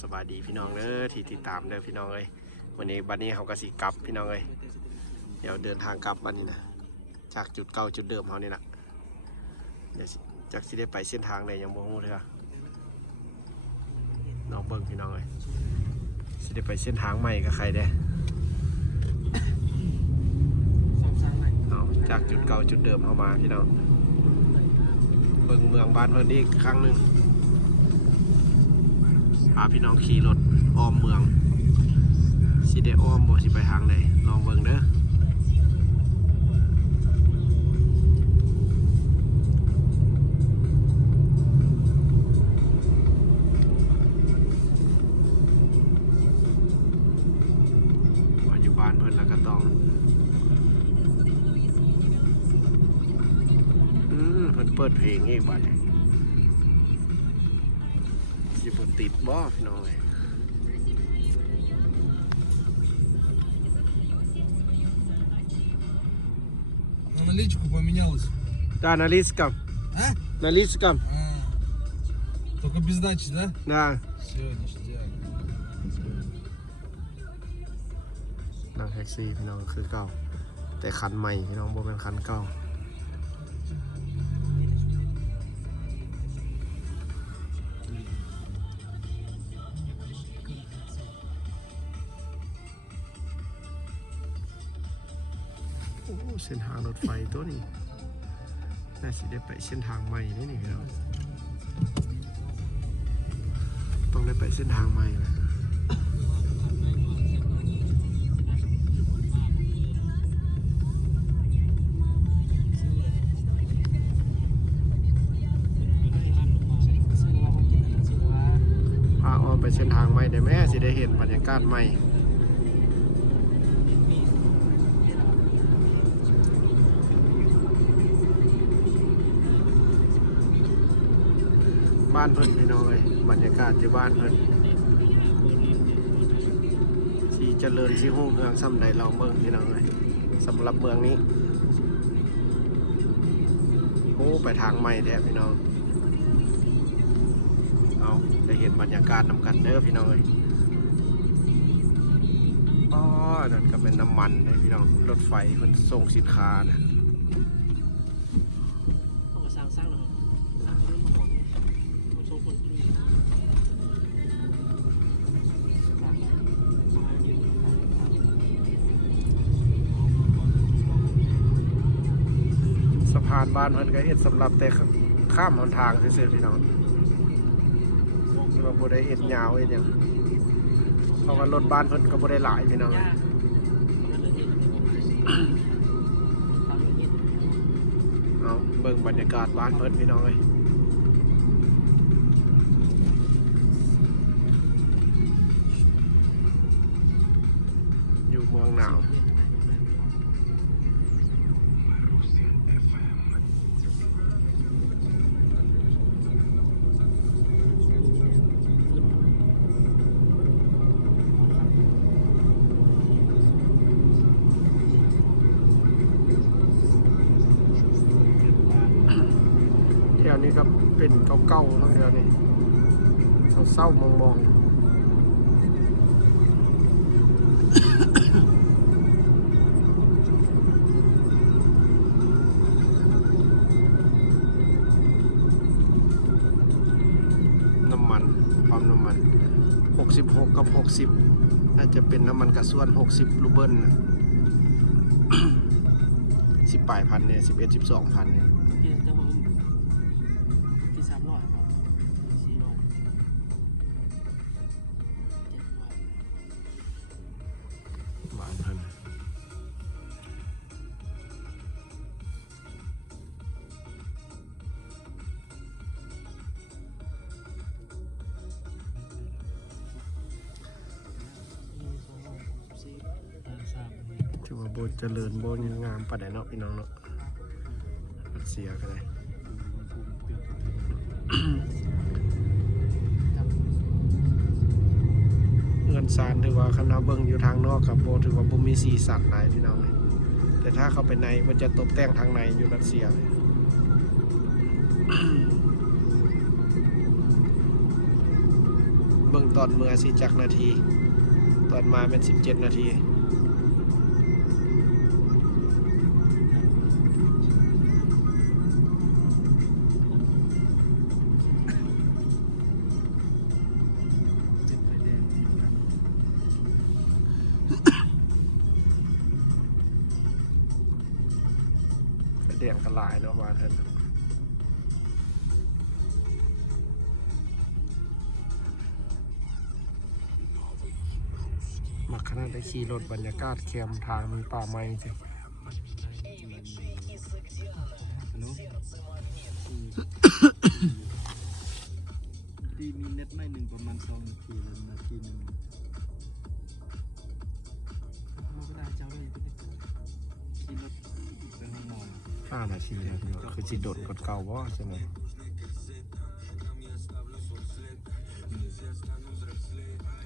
สบายดีพี่น้องเด้อที่ติดตามเด้อพี่น้องเอ้ยวันนี้เขาก็สิกลับพี่น้องเอ้ยเดี๋ยวเดินทางกลับวันนี้นะจากจุดเก่าจุดเดิมเขานี่แหละเดี๋ยวจากที่ได้ไปเส้นทางใดยังบ่ฮู้เลยน้องเบิ่งพี่น้องเอ้ยสิได้ไปเส้นทางใหม่กับใครเด้จากจุดเก่าจุดเดิมเขามาพี่น้องเบิ่งเมืองบ้านเพิ่นอีกครั้งหนึ่งพาพี่น้องขี่รถอ้อมเมืองสิได้อ้อมบ่สิไปทางไหนลองเบิ่งเด้อว่าอยู่บ้านเพิ่นแล้วก็ต้องเพิ่นเปิดเพลงอีกบัดนี้สิบ่ติดบ่พี่น้องเอ้ยНаличку поменялась. Да, на лиском. А? На лиском. Только без дачи, да? Да. Все, ништяк. นั่งแท็กซี่พี่น้องคือเก่าแต่คันใหม่พี่น้องบ่เป็นคันเก่าโอ้เส้นทางรถไฟตัวนี้น่าสิได้ไปเส้นทางใหม่นี่พี่น้องต้องได้ไปเส้นทางใหม่นะพาออกไปเส้นทางใหม่ได้แม่สิได้เห็นบรรยากาศใหม่บ้านเพิ่นพี่น้องเลยบรรยากาศที่บ้านเพิ่นสีเจริญสีหุ่งเมืองซ้ำใดเราเมืองพี่น้องเลยสำหรับเมืองนี้โอ้ไปทางใหม่แท้พี่น้องเอาจะเห็นบรรยากาศนำกันเด้อพี่น้องเลยอ๋อนั่นก็เป็นน้ำมันเลยพี่น้องรถไฟเพิ่นส่งสินค้านะสะพานบ้านเพิ่นก็เฮ็ดสำหรับแต่ข้ามหนทางซื่อๆพี่น้องว่าบ่ได้เฮ็ดยาวเฮ็ดหยังเพราะว่ารถบ้านเพิ่นก็บ่ได้หลายพี่น้องเอาเบิ่งบรรยากาศบ้านเพิ่นพี่น้องเอ้ยอยู่เมืองหนาวแถวนี้ก็เป็นเก่าๆทั้งแถวนี้เศร้าๆมองๆน้ำมันปั๊มน้ำมัน66กับ60น่าจะเป็นน้ำมันกระส่วน60รูเบิลนะ10 ปลายพันเนี่ย11 12 พันเนี่ยบ้านเพิ่นถือว่าโบเจริญโบงามปานใดเนาะพี่น้องเนาะเสียกันเลยเงินซานถือว่าคณะเบิ้งอยู่ทางนอกกับโบถือว่าบ่มีสีสันหลายพี่น้องเลยแต่ถ้าเข้าไปในมันจะตกแต่งทางในอยู่รัสเซียเลย บ เบิ่งตอนเมื่อสิจักนาทีตอนมาเป็น17 นาทีเดียงกันหลายเนาะมาเถินมักขนาดได้ขี่รถบรรยากาศเข้มทางมีป่าไม้สิ ดีมีเน็ตไม่หนึ่งประมาณ2 นาทีแล้วนาทีหนึ่งเราก็ได้เจ้าเลยขี่รถไปห้องนอน 5 นาทีแล้วพี่น้องคือสิโดดกดเก่าบ่ใช่ไหม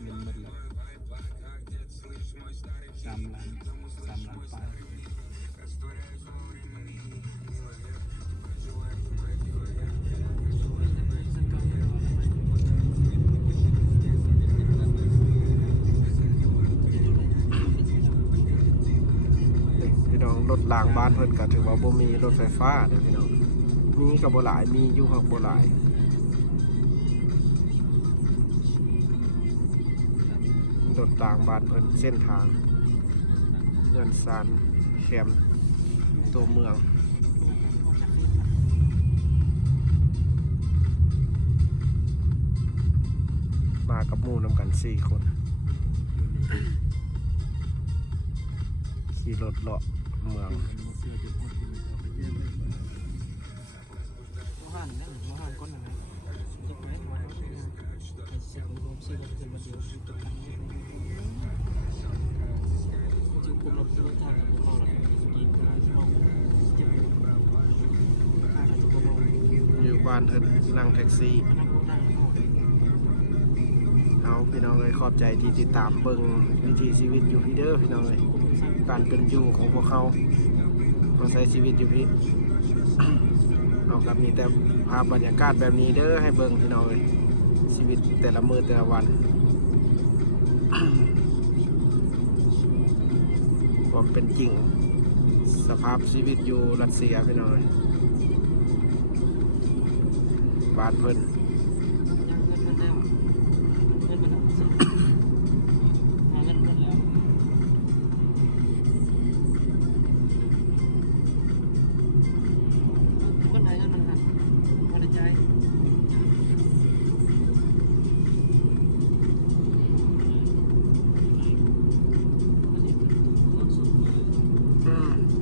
เงินหมดแล้ว3 ล้านไป พี่น้องรถรางบ้านเพิ่นก็ถือว่าบ่มีรถไฟฟ้าเด้อพี่น้องมีก็บ่หลายมีอยู่ครับบ่หลายรถรางบ้านเพิ่นเส้นทางเดินซานแคมป์ตัวเมืองมากับหมู่นำกัน4 คนขี่รถเลาะเมือง เสื้อจะพอดที่มันเอาไปเยี่ยมเลย ห่างนะห่างก้อนหนึ่งจะไปวัดก็ได้เสียงรวมเสียงเป็นมาเดียวจุดกันจุดกลุ่มเราคือทางของเราเรากินกันมองจะเป็นทางจุดกลุ่มเรา อยู่บ้านเพิ่นนั่งแท็กซี่ นั่งนั่ง เอาพี่น้องเลยขอบใจที่ติดตามเบิ่งวิถีชีวิตอยู่พี่เด้อพี่น้องเลยการเป็นอยู่ของพวกเขาใช้ชีวิตอยู่พี่ เอากับมีแต่ภาพบรรยากาศแบบนี้เด้อให้เบิ่งพี่น้องเลยชีวิตแต่ละมื้อแต่ละวัน ความเป็นจริงสภาพชีวิตอยู่รัสเซียพี่น้องเลยบ้านเพิ่น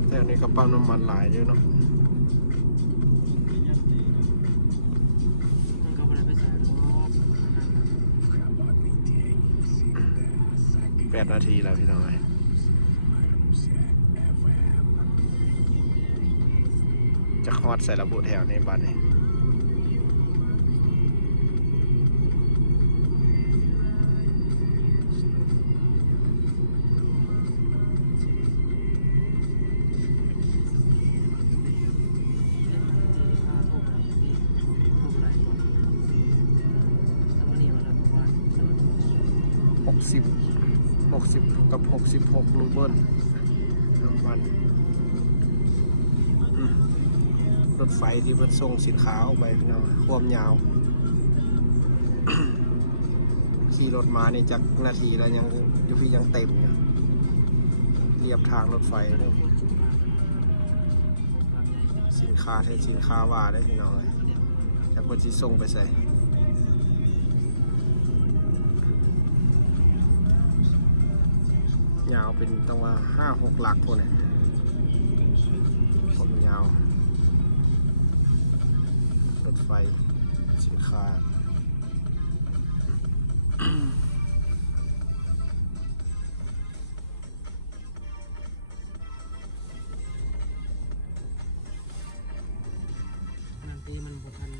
แต่อันนี้ก็ปั๊มน้ำมันหลายอยู่เนาะ8 นาทีแล้วพี่น้องเลยจะฮอดใส่ระบุแถวในบัตรนี่60กับ66ลูเบิ้ลน้ำมันรถไฟที่เพิ่นส่งสินค้าออกไปพี่น้องความยาว ขี่รถมานี่จากนาทีแล้วยังอยู่พี่ยังเต็มอยู่เรียบทางรถไฟเลยสินค้าแทนสินค้าว่าได้พี่น้องเลยจากคนที่ส่งไปใส่ยาวเป็นตั้งว่า5-6 หลักพวกนี้ผมยาวรถไฟสินค้า นั่นที่มันบุคัน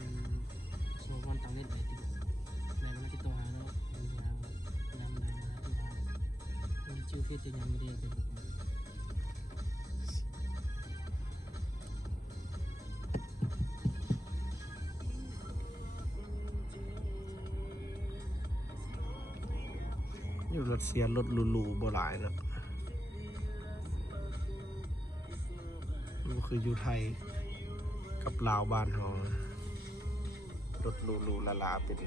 โซวันต่างเล่นไหนที่ในวันที่ตัวหาเนาะยำใดนะที่ว่ามีชื่อเฟซจะยำไม่ได้เป็นบุคคล อยู่รถเสียรถหรูๆบ่หลายเนาะมันคืออยู่ไทยกับลาวบ้านเฮารถหรูๆลาๆเป็น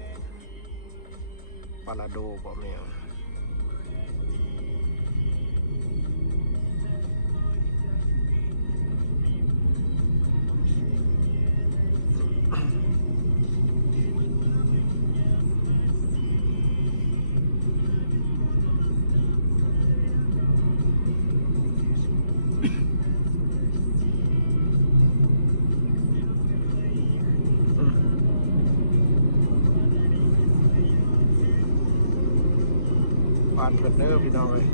ปาราโดบ่แม่นบ้านเพิ่นเด้อพี่น้องเอ้ย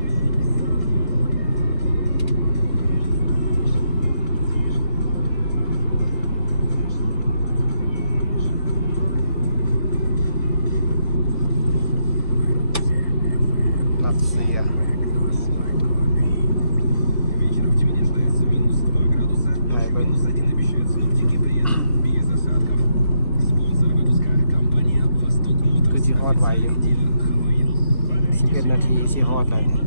รัสเซียไทยเบิ่งคือสิฮอดไวอยู่11 นาทีสิฮอดแล้วนี่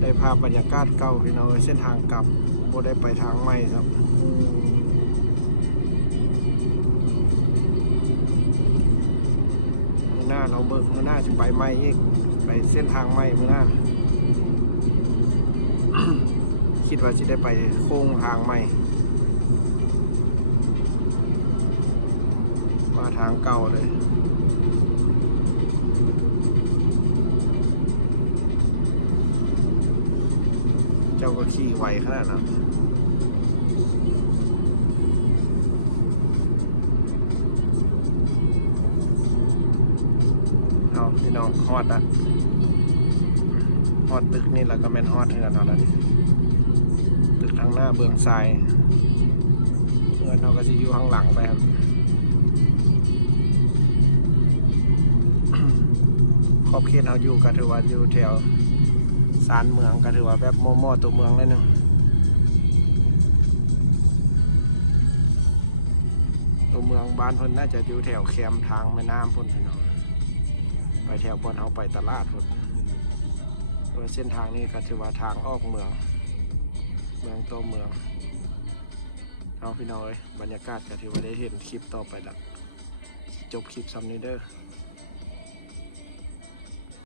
ได้ภาพบรรยากาศเก่าพี่น้องเส้นทางกลับบ่ได้ไปทางใหม่ครับมื้อหน้าเราเบิ่งมื้อหน้าจะไปใหม่อีกไปเส้นทางใหม่มื้อหน้า คิดว่าสิได้ไปโค้งทางใหม่มาทางเก่าเลยเจ้าก็ขี่ไวขนาดนั้นเอาพี่น้องฮอดละฮอดตึกนี่แล้วก็แม่นฮอดเฮือนเอาละนี่ตึกทางหน้าเบื้องซ้ายเฮือนเราก็สิอยู่ข้างหลังไปครับขอบเขตเราอยู่ก็ถือว่าอยู่แถวซานเมืองก็ถือว่าแบบโมๆตัวเมืองเลยเนาะตัวเมืองบ้านเพิ่นน่าจะอยู่แถวแคมทางแม่น้ำพุ่นพี่น้องไปแถวบนเขาไปตลาดพุ่นโดยเส้นทางนี้ก็ถือว่าทางออกเมืองตัวเมืองเอาพี่น้องบรรยากาศก็ถือว่าได้เห็นคลิปต่อไปละจบคลิปซ้ำนี้เด้อ